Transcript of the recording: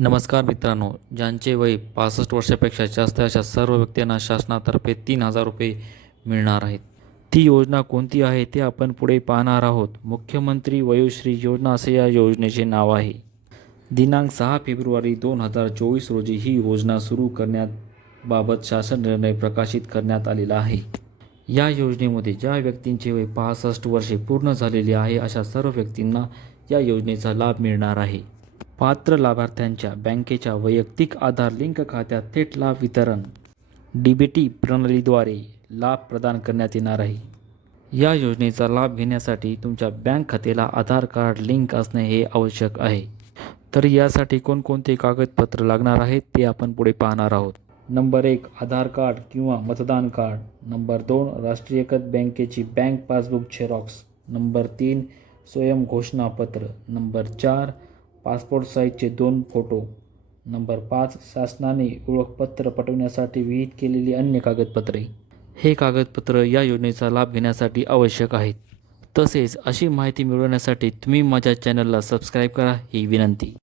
नमस्कार मित्रांनो ज्यांचे वय पासष्ट वर्षापेक्षा जास्त अशा सर्व व्यक्तींना शासनातर्फे तीन हजार रुपये मिळणार आहेत. ती योजना कोणती आहे ते आपण पुढे पाहणार आहोत. मुख्यमंत्री वयोश्री योजना असे या योजनेचे नाव आहे. दिनांक सहा फेब्रुवारी दोन हजार चोवीस रोजी ही योजना सुरू करण्याबाबत शासन निर्णय प्रकाशित करण्यात आलेला आहे. या योजनेमध्ये ज्या व्यक्तींचे वय पासष्ट वर्षे पूर्ण झालेले आहे अशा सर्व व्यक्तींना या योजनेचा लाभ मिळणार आहे. पात्र लाभार्थ्यांच्या बँकेच्या वैयक्तिक आधार लिंक खात्यात थेट लाभ वितरण. डी बी टी प्रणालीद्वारे लाभ प्रदान करण्यात येणार आहे. या योजनेचा लाभ घेण्यासाठी तुमच्या बँक खात्याला आधार कार्ड लिंक असणे हे आवश्यक आहे. तर यासाठी कोणकोणते कागदपत्र लागणार आहेत ते आपण पुढे पाहणार आहोत. नंबर एक आधार कार्ड किंवा मतदान कार्ड. नंबर दोन राष्ट्रीयकृत बँकेची बँक पासबुक झेरॉक्स. नंबर तीन स्वयं घोषणापत्र. नंबर चार पासपोर्ट साईजचे दोन फोटो. नंबर पाच शासनाने ओळखपत्र पटवण्यासाठी विहित केलेली अन्य कागदपत्रे. हे कागदपत्र या योजनेचा लाभ घेण्यासाठी आवश्यक आहेत. तसेच अशी माहिती मिळवण्यासाठी तुम्ही माझ्या चॅनलला सबस्क्राईब करा ही विनंती.